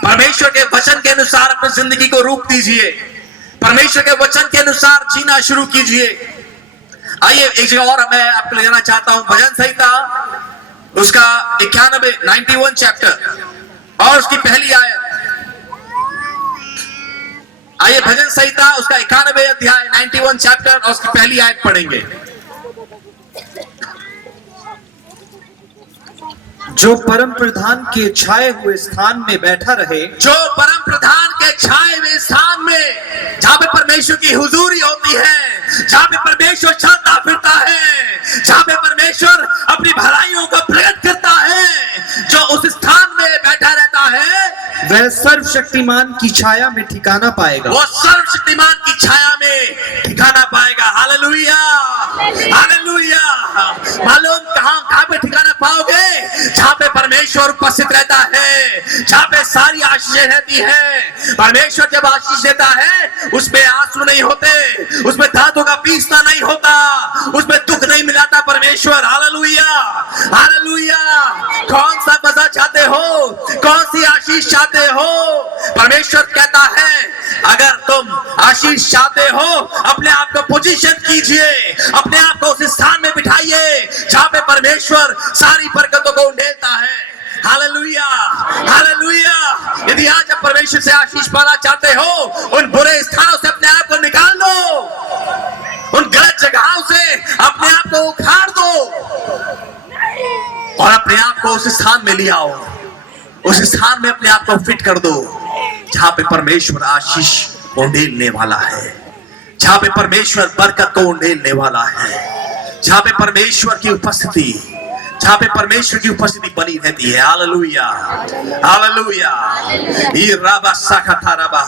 परमेश्वर के वचन के अनुसार अपनी जिंदगी को रूप दीजिए, परमेश्वर के वचन के अनुसार जीना शुरू कीजिए। आइए एक जगह और मैं आपको ले जाना चाहता हूं, भजन संहिता उसका 91 चैप्टर और उसकी पहली आयत। आइए भजन संहिता उसका 91 अध्याय 91 चैप्टर और उसकी पहली आयत पढ़ेंगे। जो परम प्रधान के छाए हुए स्थान में बैठा रहे, जो परम प्रधान के छाए हुए स्थान में, जहां पे परमेश्वर की हुजूरी होती है, जहां पे परमेश्वर चलता फिरता है, जहां पे परमेश्वर अपनी भलाइयों को प्रकट करता है, जो उस स्थान में बैठा रहता है वह सर्वशक्तिमान की छाया में ठिकाना पाएगा। वो सर्वशक्तिमान की छाया में ठिकाना पाएगा। Hallelujah, hallelujah. मालूम कहां पे ठिकाना पाओगे? जहां पे परमेश्वर उपस्थित रहता है, जहां पे सारी आशीषें रहती है। परमेश्वर जब आशीष देता है उसमें आंसू नहीं होते, उसमें दांतों का पीसना नहीं होता, उसमें दुख नहीं मिलाता परमेश्वर। Hallelujah, hallelujah. कौन सा मजा चाहते हो? कौन सी आशीष चाहते हो? परमेश्वर कहता है अगर तुम आशीष चाहते हो अपने आप को पोजीशन कीजिए, अपने आप को उस स्थान में बिठाइए जहां पे परमेश्वर सारी बरकतों को उंडेलता है। Hallelujah, hallelujah. यदि आज आप परमेश्वर से आशीष पाना चाहते हो, उन बुरे स्थानों से अपने आप को निकाल दो, उन गलत जगहों से अपने आप को उखाड़ दो और अपने आप को उस स्थान में ले आओ। उस स्थान में अपने आप को फिट कर दो जहां पे परमेश्वर आशीष उंडेलने वाला है, जहां पे परमेश्वर बरकत को उंडेलने वाला है, जहां पे परमेश्वर की उपस्थिति, जहां पे परमेश्वर की उपस्थिति बनी रहती है। Hallelujah, hallelujah. ये राबा साखा राबा।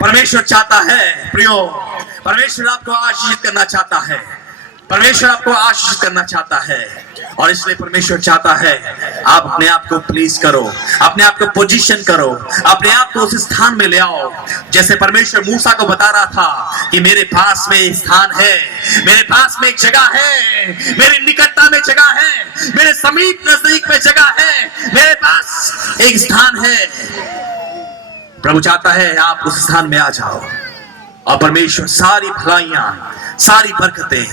परमेश्वर चाहता है प्रियो, परमेश्वर आपको आशीषित करना चाहता है, परमेश्वर आपको आशीष करना चाहता है। और इसलिए परमेश्वर चाहता है आप अपने आप को प्लीज करो, अपने आप को पोजीशन करो, अपने आप को उस स्थान में ले आओ जैसे परमेश्वर मूसा को बता रहा था कि मेरे पास में एक स्थान है, मेरे पास में एक जगह है, मेरी निकटता में जगह है, मेरे समीप नजदीक में जगह है, मेरे पास एक स्थान है। प्रभु चाहता है आप उस स्थान में आ जाओ और परमेश्वर सारी भलाइयां, सारी बरकतें,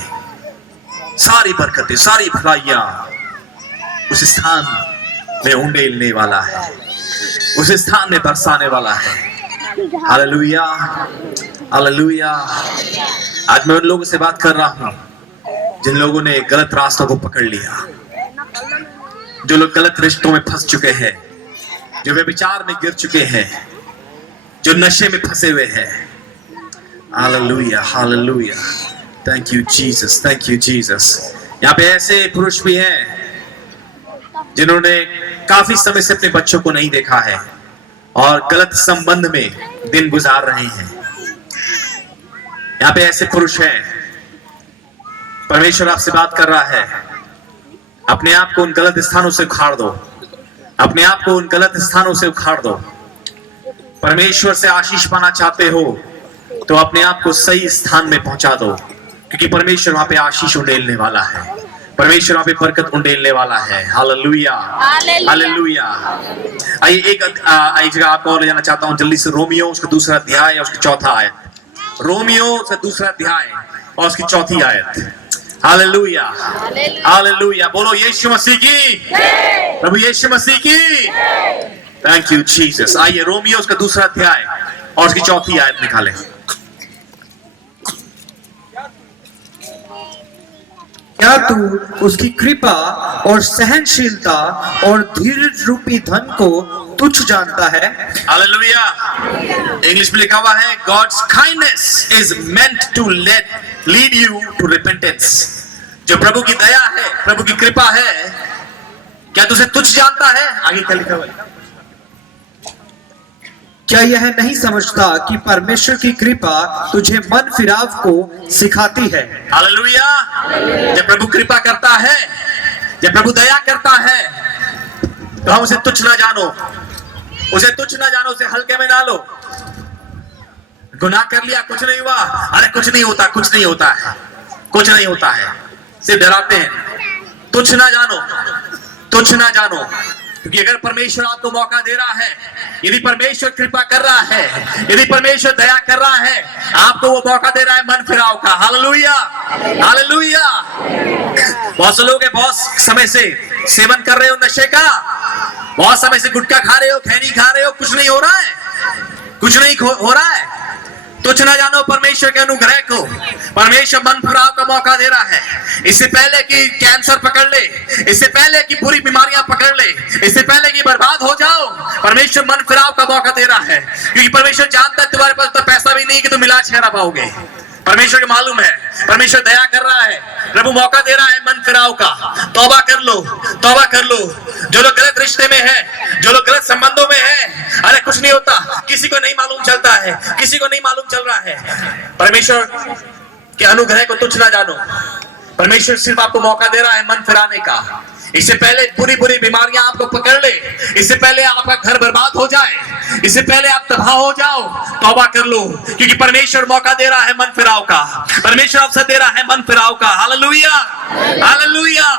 सारी बरकतें, सारी भलाइयां उस स्थान में उंडेलने वाला है, उस स्थान में बरसाने वाला है। Hallelujah, hallelujah. आज मैं उन लोगों से बात कर रहा हूं जिन लोगों ने गलत रास्तों को पकड़ लिया, जो लोग गलत रिश्तों में फंस चुके हैं, जो व्यभिचार में गिर चुके हैं, जो नशे में फंसे हुए हैं। Hallelujah, hallelujah. Thank you Jesus, thank you Jesus. यहाँ पे ऐसे पुरुष भी हैं जिन्होंने काफी समय से अपने बच्चों को नहीं देखा है और गलत संबंध में दिन गुजार रहे हैं। यहाँ पे ऐसे पुरुष हैं, परमेश्वर आपसे बात कर रहा है, अपने आप को उन गलत स्थानों से उखाड़ दो, अपने आप को उन गलत स्थानों से उखाड़ दो। परमेश्वर से आशीष पाना चाहते हो तो अपने आप को सही स्थान में पहुंचा दो, क्योंकि परमेश्वर वहां पे आशीष उंडेलने वाला है, परमेश्वर वहां पे बरकत उंडेलने वाला है। Hallelujah, hallelujah. आइए एक जगह आपको और ले जाना चाहता हूं जल्दी से, रोमियो उसका दूसरा अध्याय और उसकी चौथा आयत। रोमियो उसका दूसरा अध्याय और उसकी चौथी आयत। Hallelujah, hallelujah. बोलो यीशु मसीह की, प्रभु यीशु मसीह की। Thank you Jesus. आइए रोमियो उसका दूसरा अध्याय और उसकी चौथी आयत निकालें। क्या तू उसकी कृपा और सहनशीलता और धीरज रूपी धन को तुच्छ जानता है? हालेलुया। इंग्लिश में लिखा हुआ है God's kindness is meant to lead you to repentance। जो प्रभु की दया है, प्रभु की कृपा है, क्या तू उसे तुच्छ जानता है? आगे क्या लिखा हुआ है? क्या यह नहीं समझता कि परमेश्वर की कृपा तुझे मन फिराव को सिखाती है? हालेलुया। जब प्रभु कृपा करता है, जब प्रभु दया करता है, तो हम उसे तुच्छ ना जानो, उसे तुच्छ ना जानो, उसे हल्के में ना लो। गुनाह कर लिया, कुछ नहीं हुआ, अरे कुछ नहीं होता, कुछ नहीं होता है, कुछ नहीं होता है, सिर्फ डराते हैं। तुच्छ ना जानो, तुच्छ ना जानो, क्योंकि अगर परमेश्वर आपको मौका दे रहा है, यदि परमेश्वर कृपा कर रहा है, यदि परमेश्वर दया कर रहा है, आपको वो मौका दे रहा है मन फिराव का। Hallelujah, hallelujah. बहुत से लोग हैं, बहुत समय से सेवन कर रहे हो नशे का, बहुत समय से गुटखा खा रहे हो, खैनी खा रहे हो, कुछ नहीं हो रहा है, कुछ नहीं हो रहा है। तुच्छ ना जानो परमेश्वर के अनुग्रह को। परमेश्वर मन फिराव का मौका दे रहा है। इससे पहले कि कैंसर पकड़ ले, इससे पहले कि बुरी बीमारियां पकड़ ले, इससे पहले कि बर्बाद हो जाओ, परमेश्वर मन फिराव का मौका दे रहा है, क्योंकि परमेश्वर जानता है तुम्हारे पास तो पैसा भी नहीं कि तुम इलाज करा पाओगे। परमेश्वर को मालूम है, परमेश्वर दया कर रहा है, प्रभु मौका दे रहा है मन फिराव का। तौबा कर लो, तौबा कर लो, जो लोग गलत रिश्ते में है, जो लोग गलत संबंधों में है, अरे कुछ नहीं होता, किसी को नहीं मालूम चलता है, किसी को नहीं मालूम चल रहा है। परमेश्वर के अनुग्रह को तुच्छ ना जानो। परमेश्वर सिर्फ आपको मौका दे रहा है मन फिराने का। इससे पहले बुरी बुरी बीमारियां आपको पकड़ ले, इससे पहले आपका घर बर्बाद हो जाए, इससे पहले आप तबाह हो जाओ, तौबा कर लो, क्योंकि परमेश्वर मौका दे रहा है मन फिराव का। परमेश्वर अवसर दे रहा है मन फिराव का। Hallelujah, hallelujah.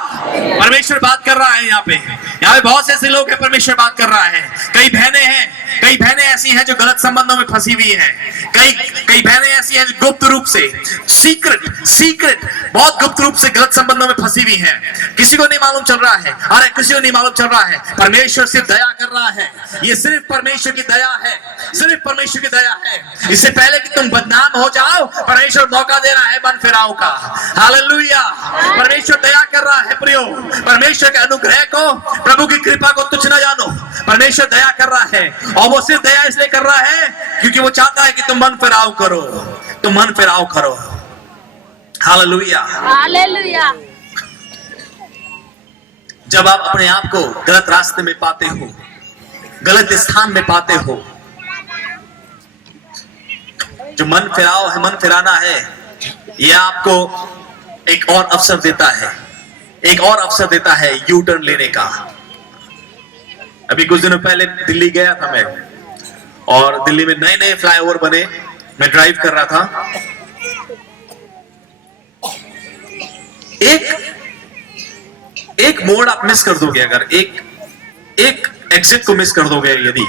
परमेश्वर बात कर रहा है यहाँ पे बहुत से ऐसे लोग हैं, परमेश्वर बात कर रहा है। कई बहनें हैं, कई बहनें ऐसी हैं जो गलत संबंधों में फंसी हुई हैं। कई बहनें ऐसी हैं जो गुप्त रूप से, सीक्रेट बहुत गुप्त रूप से गलत संबंधों में फंसी हुई हैं। किसी को नहीं मालूम चल रहा है, अरे किसी को नहीं मालूम चल रहा है। परमेश्वर सिर्फ दया कर रहा है। ये सिर्फ परमेश्वर की दया है, सिर्फ परमेश्वर की दया है। इससे पहले कि तुम बदनाम हो जाओ, परमेश्वर मौका दे रहा है मन फिराव का। हालेलुया। परमेश्वर दया कर रहा है प्रियो। परमेश्वर के अनुग्रह को, प्रभु की कृपा को तुच्छ न जानो। परमेश्वर दया कर रहा है, और वो सिर्फ दया इसलिए कर रहा है क्योंकि वो चाहता है कि तुम मन फिराव करो, तुम मन फिराव करो। Hallelujah, hallelujah. जब आप अपने आप को गलत रास्ते में पाते हो, गलत स्थान में पाते हो, जो मन फिराव है, मन फिराना है, यह आपको एक और अवसर देता है, एक और अवसर देता है यू टर्न लेने का। अभी कुछ दिनों पहले दिल्ली गया था मैं, और दिल्ली में नए नए फ्लाईओवर बने, मैं ड्राइव कर रहा था। एक मोड़ आप मिस कर दोगे, अगर एक एग्जिट को मिस कर दोगे यदि,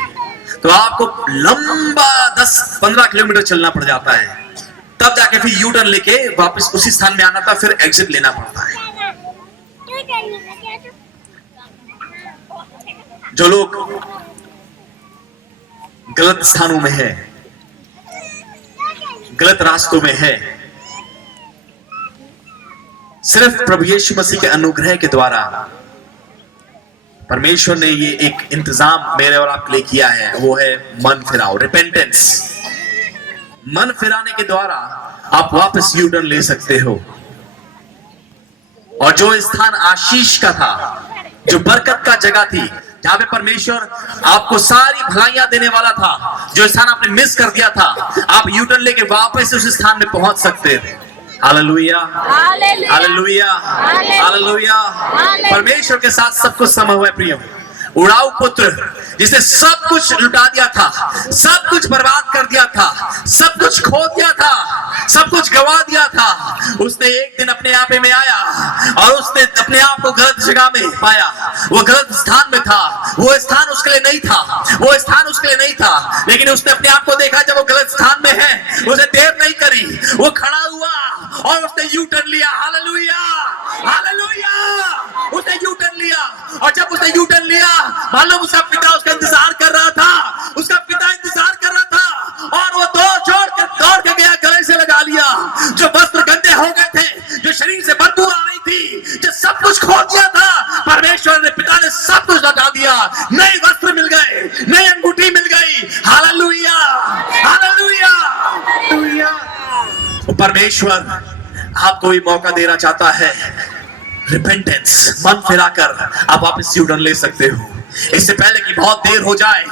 तो आपको लंबा 10-15 किलोमीटर चलना पड़ जाता है। तब जाके फिर यू टर्न लेके वापस उसी स्थान में आना था, फिर एग्जिट लेना पड़ता है। जो लोग गलत स्थानों में है, गलत रास्तों में है, सिर्फ प्रभु यीशु मसीह के अनुग्रह के द्वारा परमेश्वर ने ये एक इंतजाम मेरे और आपके लिए किया है, वो है मन फिराओ, रिपेंटेंस। मन फिराने के द्वारा आप वापस यू टर्न ले सकते हो, और जो स्थान आशीष का था, जो बरकत का जगह थी, जहां पे परमेश्वर आपको सारी भलाइयां देने वाला था, जो स्थान आपने मिस कर दिया था, आप यू टर्न लेके वापस उस स्थान में पहुंच सकते थे। Hallelujah, hallelujah, hallelujah. परमेश्वर के साथ सब कुछ संभव है प्रियो। उड़ाऊ पुत्र जिसने सब कुछ लुटा दिया था, सब कुछ बर्बाद कर दिया था, सब कुछ खो दिया था, सब कुछ गवा दिया था, उसने एक दिन अपने आप में आया और उसने अपने आप को गलत जगह में पाया। वो गलत स्थान में था, वो स्थान उसके लिए नहीं था, वो स्थान उसके लिए नहीं था, लेकिन उसने अपने आप को देखा जब वो गलत स्थान में है, उसे देर नहीं करी, वो खड़ा हुआ और उसने यू टर्न लिया। Hallelujah, hallelujah. उसने यू टर्न लिया, और जब उसने यू टर्न लिया, मालूम उसका पिता उसका इंतजार कर रहा था, उसका पिता इंतजार कर रहा था, और वो दौड़ के गया, गले से लगा लिया। जो वस्त्र गंदे हो गए थे, जो शरीर से बदबू आ रही थी, जो सब कुछ खो दिया था, परमेश्वर ने, पिता ने सब कुछ लगा दिया। नए वस्त्र मिल गए, नई अंगूठी मिल गई। Hallelujah, hallelujah. परमेश्वर आपको भी मौका देना चाहता है, रिपेंटेंस, मन फिराकर आप वापस यू टर्न ले सकते हो। इससे पहले कि बहुत देर हो जाए,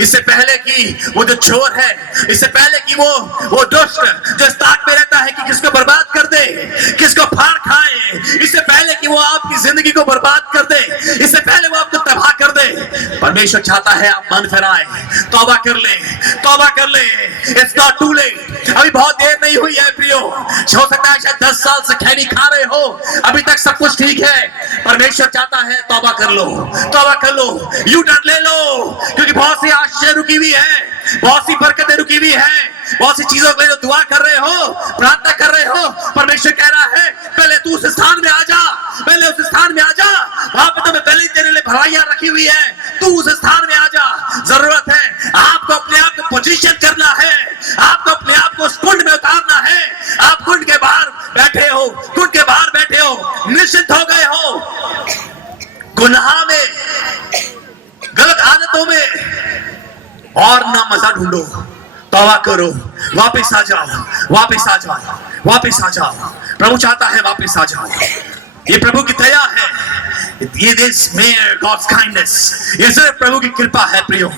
इससे पहले कि वो जो चोर है, इससे पहले कि वो दुष्ट जो इस ताक में रहता है कि किसको बर्बाद कर दे, किसको फाड़ खाए, इससे पहले कि वो आपकी जिंदगी को बर्बाद कर दे, इससे पहले वो आपको तबाह कर दे, परमेश्वर चाहता है आप मन फिराए, तौबा कर ले, तौबा कर ले। It's not too late. अभी बहुत देर नहीं हुई है प्रियो। हो सकता है शायद 10 साल से खैनी खा रहे हो, अभी तक सब कुछ ठीक है। परमेश्वर चाहता है तौबा कर लो, तौबा कर लो, यू टर्न ले लो, क्योंकि बहुत सी आशीष रुकी हुई है, बहुत सी बरकतें रुकी हुई है, बहुत सी चीजों के लिए जो दुआ कर रहे हो, प्रार्थना कर रहे हो। परमेश्वर कह रहा है पहले तू उस स्थान में आ जा, पहले उस स्थान में आ जा, वहां पे तुम्हें पहले तेरे लिए भलाइयां रखी हुई है, तू उस स्थान में आ जा। जरूरत है आपको अपने आप को पोजीशन करना है, आपको अपने आप को उस कुंड में उतारना है। आप कुंड के बाहर बैठे हो, कुंड के बाहर बैठे हो, निश्चित हो गए हो गुनाह में, गलत आदतों में, और ना मजा ढूंढो, तौबा करो, वापस आ जाओ, वापस आ जाओ, वापस आ जाओ। प्रभु चाहता है वापस आ जाओ। ये प्रभु की दया है, ये दिस मेयर गॉड्स काइंडनेस, ये सिर्फ प्रभु की कृपा है प्रियो,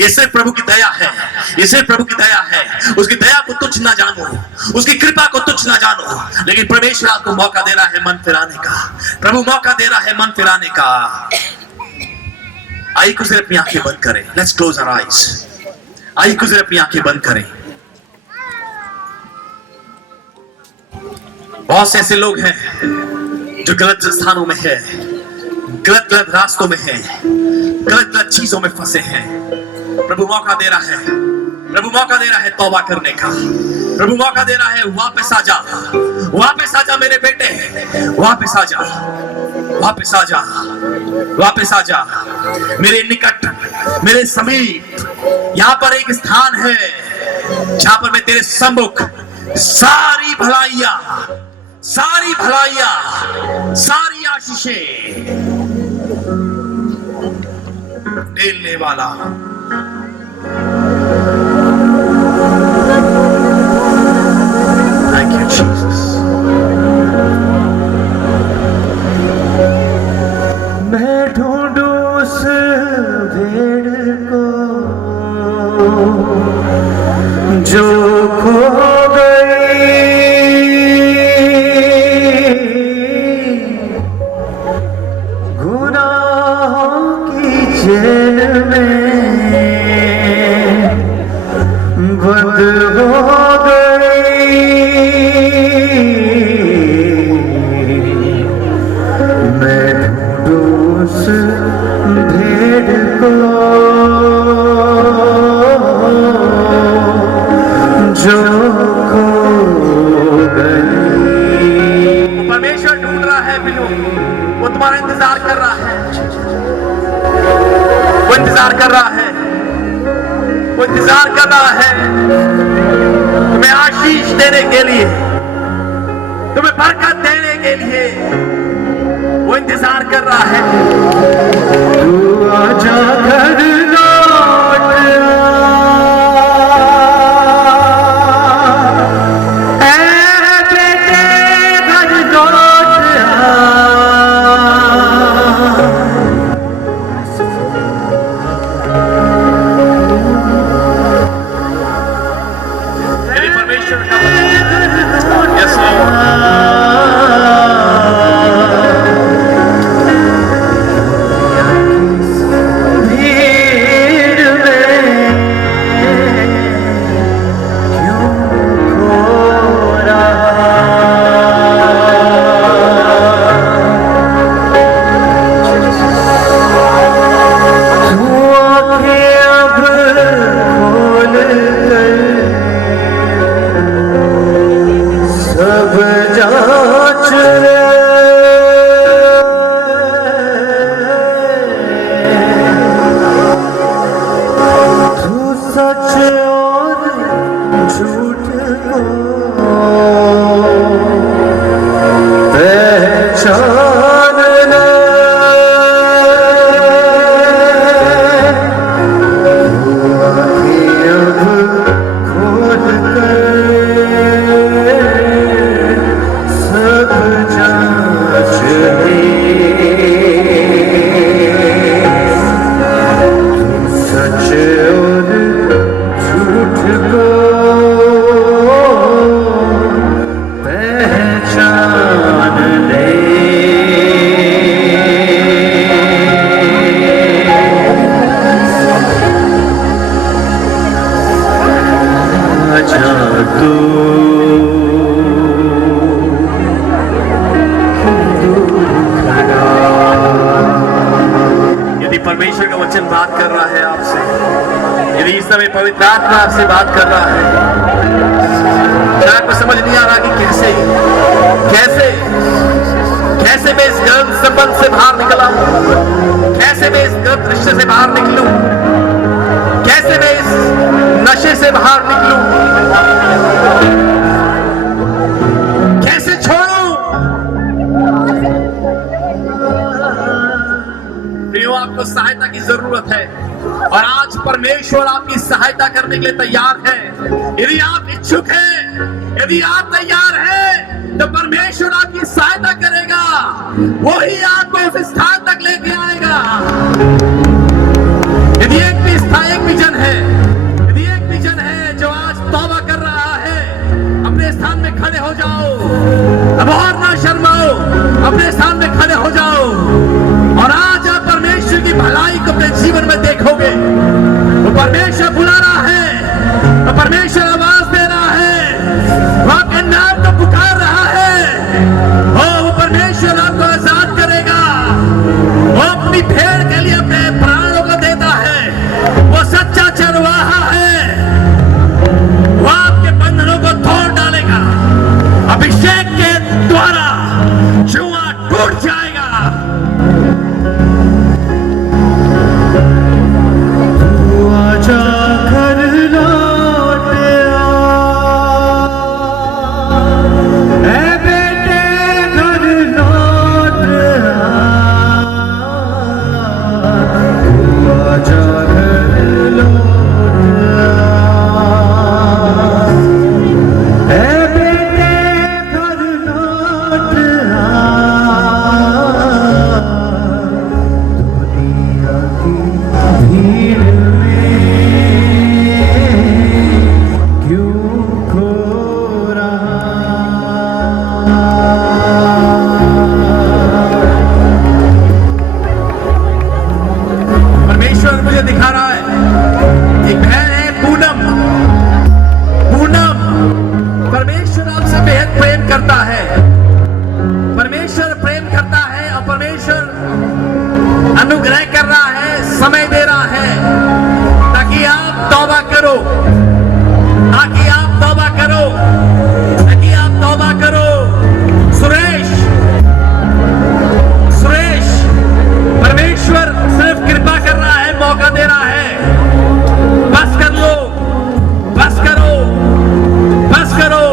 ये सिर्फ प्रभु की दया है, ये सिर्फ प्रभु की दया है। उसकी दया को तुच्छ ना जानो, उसकी कृपा को तुच्छ ना जानो, लेकिन परमेश्वर आपको मौका दे रहा है मन फिराने का, प्रभु मौका दे रहा है मन फिराने का। आइए कुछ देर अपनी आंखें बंद करें, लेट्स क्लोज आवर आईज। आइए कुछ देर अपनी आंखें बंद करें। बहुत से ऐसे लोग हैं जो गलत स्थानों में है, गलत गलत रास्तों में है, गलत गलत चीजों में फंसे हैं। प्रभु मौका दे रहा है, प्रभु मौका दे रहा है तौबा करने का, प्रभु मौका दे रहा है वापस आ जा, वापस आ जा मेरे बेटे, वापस आ जा, वापस आ जा, वापस आ जा मेरे निकट, मेरे समीप। यहां पर एक स्थान है जहां पर मैं तेरे सम्मुख सारी भलाइयां, सारी भलाइयां, सारी आशीषें देने वाला हूं। Thank you Jesus. मैं ढूंढूं उस भेड़ को जो खो गई, गुनाहों की जेल में बंद हो गई। मैं ढूंढूं उस भेड़ को जो खो गई। परमेश्वर ढूंढ रहा है बिनो, वो तुम्हारा इंतजार कर रहा है, वो इंतजार कर रहा है, वो इंतजार कर रहा है तुम्हें आशीष देने के लिए, तुम्हें बरकत देने के लिए, वो इंतजार कर रहा है। तू आजा घर लौट आ, ऐ बेटे घर लौट आ। मेरे परमेश्वर का यस लॉर्ड। परमेश्वर का वचन बात कर रहा है आपसे, यदि इस समय पवित्र आत्मा आपसे बात कर रहा है, क्या आपको समझ नहीं आ रहा कि कैसे कैसे कैसे मैं इस गलत संबंध से बाहर निकला, कैसे मैं इस गलत रिश्ते से बाहर निकलूं, कैसे मैं इस नशे से बाहर निकलूं, कैसे छोड़ूं। आपको सहायता की जरूरत है और आज परमेश्वर आपकी सहायता करने के लिए तैयार है। यदि आप इच्छुक हैं, यदि आप तैयार हैं, तो परमेश्वर आपकी सहायता करेगा, वही आपको उस स्थान तक ले उठ जाएगा। तू आजा घर लौट आ, ऐ बेटे घर लौट आ, तू आजा घर लौट आ, ऐ बेटे घर लौट आ, दुनिया की भीड़ में क्यों खो रहा। परमेश्वर मुझे दिखा रहा है, एक बहन है पूनम। पूनम, परमेश्वर आपसे बेहद प्रेम करता है। परमेश्वर प्रेम करता है और परमेश्वर अनुग्रह कर रहा है, समय दे रहा है ताकि आप तौबा करो, ताकि आप तौबा करो, ताकि आप तौबा करो। सुरेश, सुरेश, परमेश्वर सिर्फ कृपा कर रहा है, मौका दे रहा है। बस कर लो, बस करो, बस करो।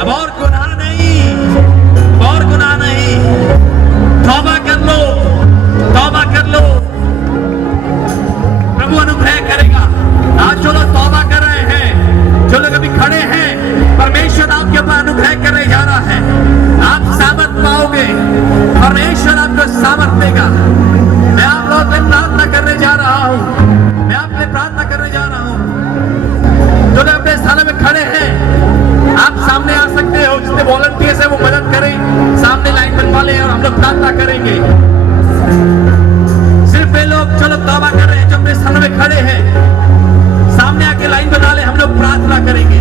अब और गुनाह नहीं, और गुनाह नहीं। तौबा कर लो, तौबा कर लो, प्रभु अनुग्रह करेगा। आज जो लोग तौबा कर रहे हैं, जो लोग अभी खड़े हैं, परमेश्वर आपके ऊपर अनुग्रह करने जा रहा है। आप सामर्थ पाओगे, परमेश्वर आपको सामर्थ देगा। मैं आप लोगों के लिए प्रार्थना करने जा रहा हूँ, मैं आपके लिए प्रार्थना करने जा रहा हूँ। जो लोग अपने स्थान में खड़े हैं, आप सामने आ सकते हो। जितने वॉलंटियर्स हैं वो मदद करें, सामने लाइन बनवा लें और हम लोग प्रार्थना करेंगे। सिर्फ वे लोग जो लोग तौबा कर रहे हैं, जो अपने स्थान में खड़े हैं, सामने आके लाइन बना ले, हम लोग प्रार्थना करेंगे।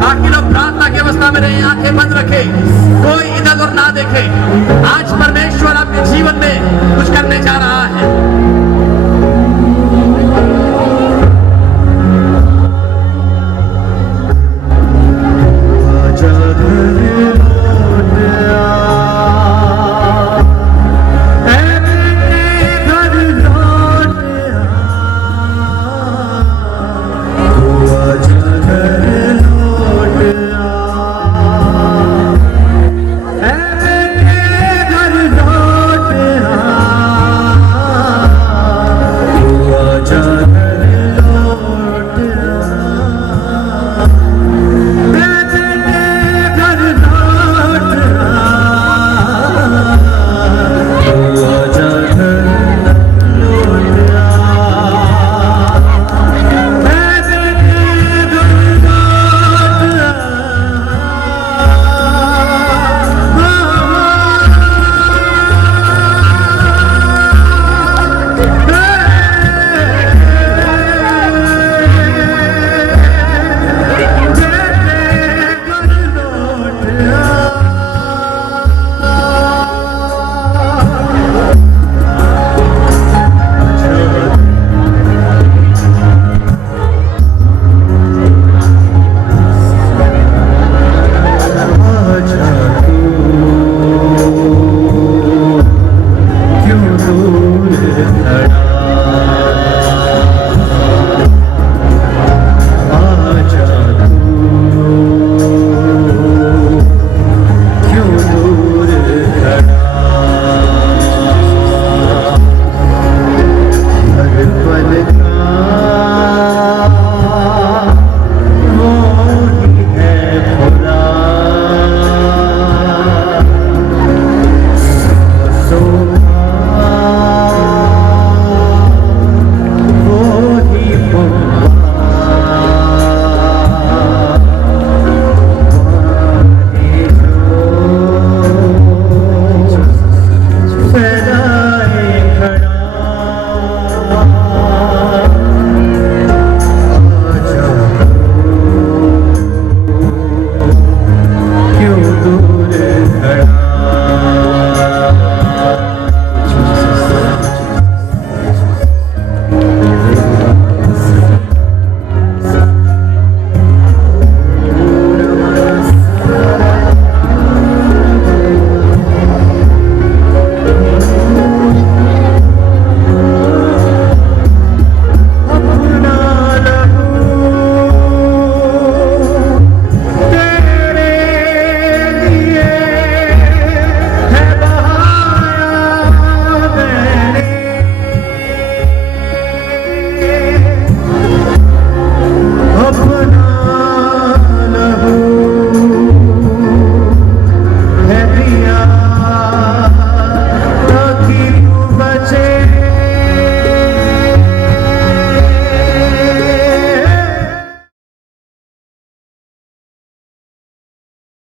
बाकी लोग प्रार्थना की अवस्था में रहे, आंखें बंद रखे, कोई इधर उधर ना देखे। आज परमेश्वर